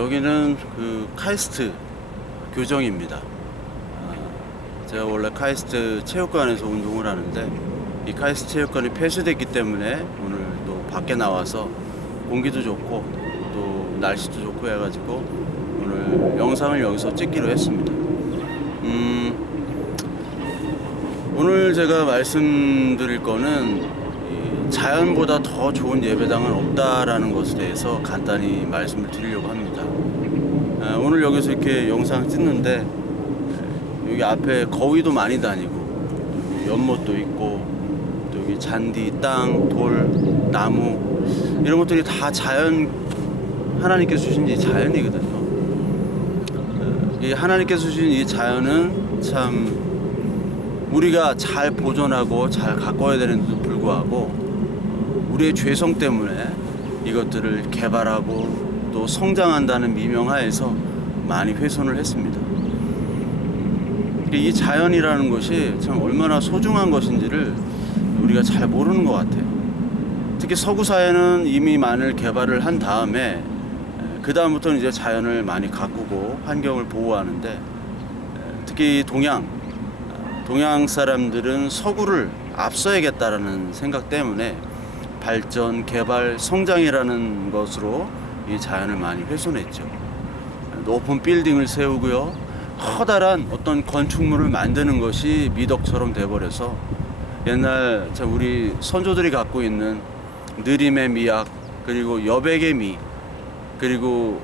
여기는 그 카이스트 교정입니다. 제가 원래 카이스트 체육관에서 운동을 하는데 이 카이스트 체육관이 폐쇄됐기 때문에 오늘 또 밖에 나와서 공기도 좋고 또 날씨도 좋고 해가지고 오늘 영상을 여기서 찍기로 했습니다. 오늘 제가 말씀드릴 거는 자연보다 더 좋은 예배당은 없다라는 것에 대해서 간단히 말씀을 드리려고 합니다. 오늘 여기서 이렇게 영상 찍는데 여기 앞에 거위도 많이 다니고 연못도 있고 또 여기 잔디, 땅, 돌, 나무 이런 것들이 다 자연, 하나님께서 주신 이 자연이거든요. 이 하나님께서 주신 이 자연은 참 우리가 잘 보존하고 잘 가꿔야 되는데도 불구하고 우리의 죄성 때문에 이것들을 개발하고 또 성장한다는 미명하에서 많이 훼손을 했습니다. 이 자연이라는 것이 참 얼마나 소중한 것인지를 우리가 잘 모르는 것 같아요. 특히 서구 사회는 이미 많은 개발을 한 다음에 그 다음부터는 이제 자연을 많이 가꾸고 환경을 보호하는데, 특히 동양 사람들은 서구를 앞서야겠다라는 생각 때문에 발전, 개발, 성장이라는 것으로 이 자연을 많이 훼손했죠. 높은 빌딩을 세우고요, 커다란 어떤 건축물을 만드는 것이 미덕처럼 돼버려서 옛날 참 우리 선조들이 갖고 있는 느림의 미학, 그리고 여백의 미, 그리고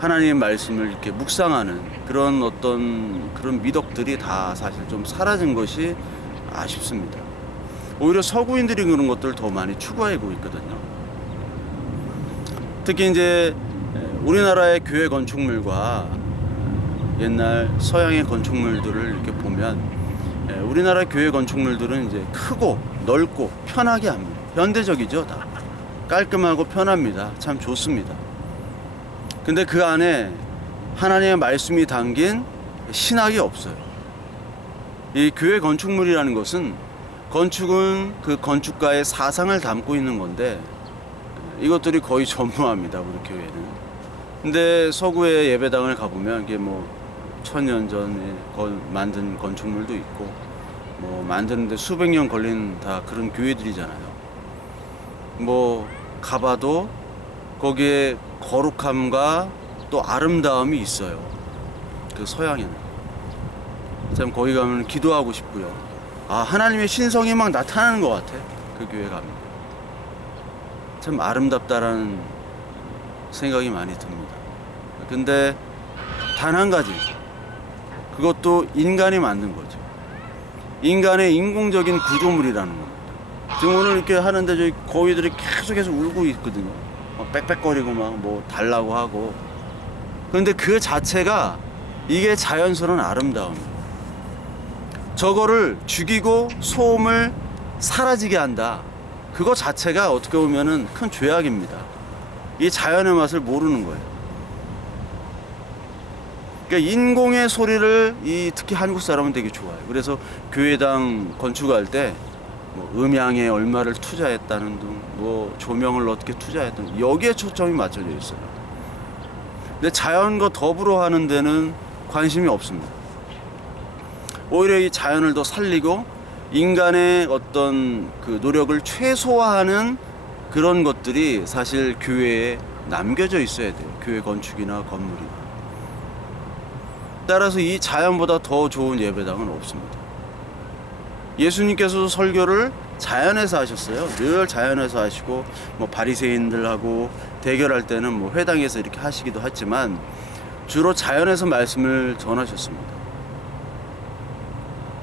하나님의 말씀을 이렇게 묵상하는 그런 어떤 그런 미덕들이 다 사실 좀 사라진 것이 아쉽습니다. 오히려 서구인들이 그런 것들을 더 많이 추구하고 있거든요. 특히 이제 우리나라의 교회 건축물과 옛날 서양의 건축물들을 이렇게 보면 우리나라 교회 건축물들은 이제 크고 넓고 편하게 합니다. 현대적이죠. 다 깔끔하고 편합니다. 참 좋습니다. 근데 그 안에 하나님의 말씀이 담긴 신학이 없어요. 이 교회 건축물이라는 것은, 건축은 그 건축가의 사상을 담고 있는 건데 이것들이 거의 전무합니다, 우리 교회는. 근데 서구의 예배당을 가보면 이게 뭐 1000년 전에 만든 건축물도 있고 뭐 만드는데 수백 년 걸린 다 그런 교회들이잖아요. 뭐 가봐도 거기에 거룩함과 또 아름다움이 있어요. 그 서양에는. 참 거기 가면 기도하고 싶고요. 아, 하나님의 신성이 막 나타나는 것 같아. 그 교회 가면. 참 아름답다라는 생각이 많이 듭니다. 근데 단 한 가지. 그것도 인간이 만든 거죠. 인간의 인공적인 구조물이라는 겁니다. 지금 오늘 이렇게 하는데 저희 거위들이 계속해서 울고 있거든요. 빽빽거리고 막 뭐 달라고 하고. 그런데 그 자체가 이게 자연스러운 아름다움이에요. 저거를 죽이고 소음을 사라지게 한다. 그거 자체가 어떻게 보면은 큰 죄악입니다. 이 자연의 맛을 모르는 거예요. 그러니까 인공의 소리를 특히 한국 사람은 되게 좋아해요. 그래서 교회당 건축할 때 뭐 음향에 얼마를 투자했다는 등, 뭐 조명을 어떻게 투자했다는, 여기에 초점이 맞춰져 있어요. 근데 자연과 더불어 하는 데는 관심이 없습니다. 오히려 이 자연을 더 살리고 인간의 어떤 그 노력을 최소화하는 그런 것들이 사실 교회에 남겨져 있어야 돼요. 교회 건축이나 건물이나. 따라서 이 자연보다 더 좋은 예배당은 없습니다. 예수님께서도 설교를 자연에서 하셨어요. 늘 자연에서 하시고 뭐 바리새인들하고 대결할 때는 뭐 회당에서 이렇게 하시기도 했지만 주로 자연에서 말씀을 전하셨습니다.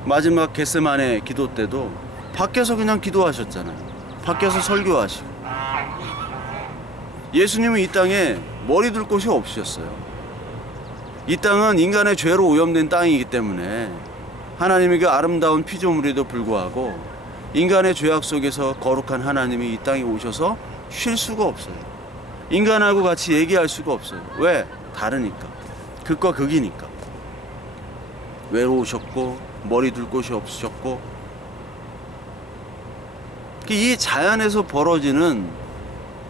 마지막 겟세마네 기도 때도 밖에서 그냥 기도하셨잖아요. 밖에서 설교하시고. 예수님은 이 땅에 머리 둘 곳이 없으셨어요. 이 땅은 인간의 죄로 오염된 땅이기 때문에 하나님의 그 아름다운 피조물에도 불구하고 인간의 죄악 속에서 거룩한 하나님이 이 땅에 오셔서 쉴 수가 없어요. 인간하고 같이 얘기할 수가 없어요. 왜? 다르니까. 극과 극이니까. 외로우셨고 머리 둘 곳이 없으셨고. 이 자연에서 벌어지는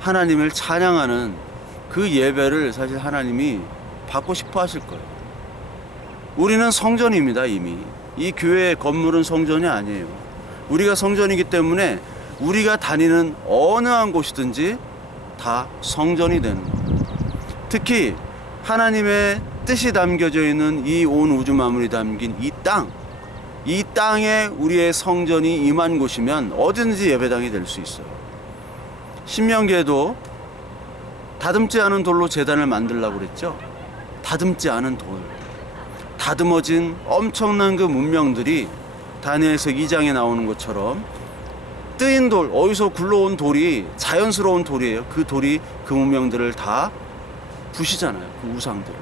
하나님을 찬양하는 그 예배를 사실 하나님이 받고 싶어 하실 거예요. 우리는 성전입니다. 이미 이 교회의 건물은 성전이 아니에요. 우리가 성전이기 때문에 우리가 다니는 어느 한 곳이든지 다 성전이 되는 거예요. 특히 하나님의 뜻이 담겨져 있는 이 온 우주 만물이 담긴 이 땅에 우리의 성전이 임한 곳이면 어디든지 예배당이 될 수 있어요. 신명기에도 다듬지 않은 돌로 제단을 만들라고 그랬죠. 다듬지 않은 돌, 다듬어진 엄청난 그 문명들이 다니엘서 2장에 나오는 것처럼 뜨인 돌, 어디서 굴러온 돌이 자연스러운 돌이에요. 그 돌이 그 문명들을 다 부시잖아요. 그 우상들을.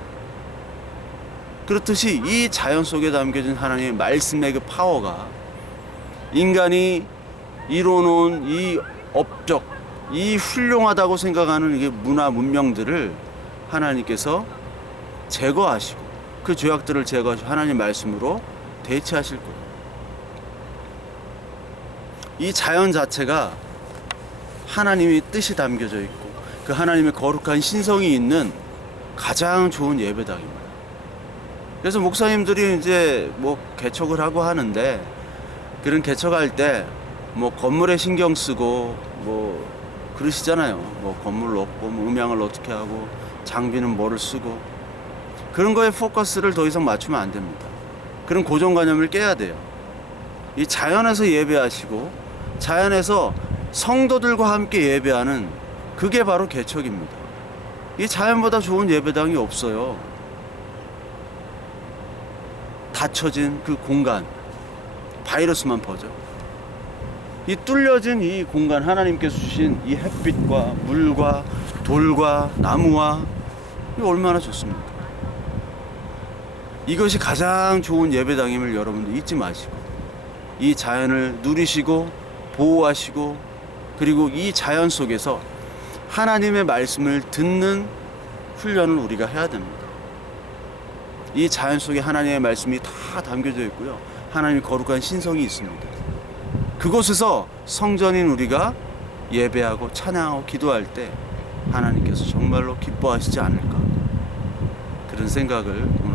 그렇듯이 이 자연 속에 담겨진 하나님의 말씀의 그 파워가 인간이 이뤄놓은 이 업적, 이 훌륭하다고 생각하는 이게 문화 문명들을 하나님께서 제거하시고 그 죄악들을 제거하시고 하나님 말씀으로 대체하실 거예요. 이 자연 자체가 하나님의 뜻이 담겨져 있고 그 하나님의 거룩한 신성이 있는 가장 좋은 예배당입니다. 그래서 목사님들이 이제 뭐 개척을 하고 하는데 그런 개척할 때 뭐 건물에 신경 쓰고 뭐 그러시잖아요. 뭐 건물 넣고 뭐 음향을 어떻게 하고 장비는 뭐를 쓰고 그런 거에 포커스를 더 이상 맞추면 안 됩니다. 그런 고정관념을 깨야 돼요. 이 자연에서 예배하시고 자연에서 성도들과 함께 예배하는 그게 바로 개척입니다. 이 자연보다 좋은 예배당이 없어요. 닫혀진 그 공간, 바이러스만 퍼져. 이 뚫려진 이 공간, 하나님께서 주신 이 햇빛과 물과 돌과 나무와 이 얼마나 좋습니까? 이것이 가장 좋은 예배당임을 여러분들 잊지 마시고 이 자연을 누리시고 보호하시고 그리고 이 자연 속에서 하나님의 말씀을 듣는 훈련을 우리가 해야 됩니다. 이 자연 속에 하나님의 말씀이 다 담겨져 있고요. 하나님의 거룩한 신성이 있습니다. 그곳에서 성전인 우리가 예배하고 찬양하고 기도할 때 하나님께서 정말로 기뻐하시지 않을까 그런 생각을 오늘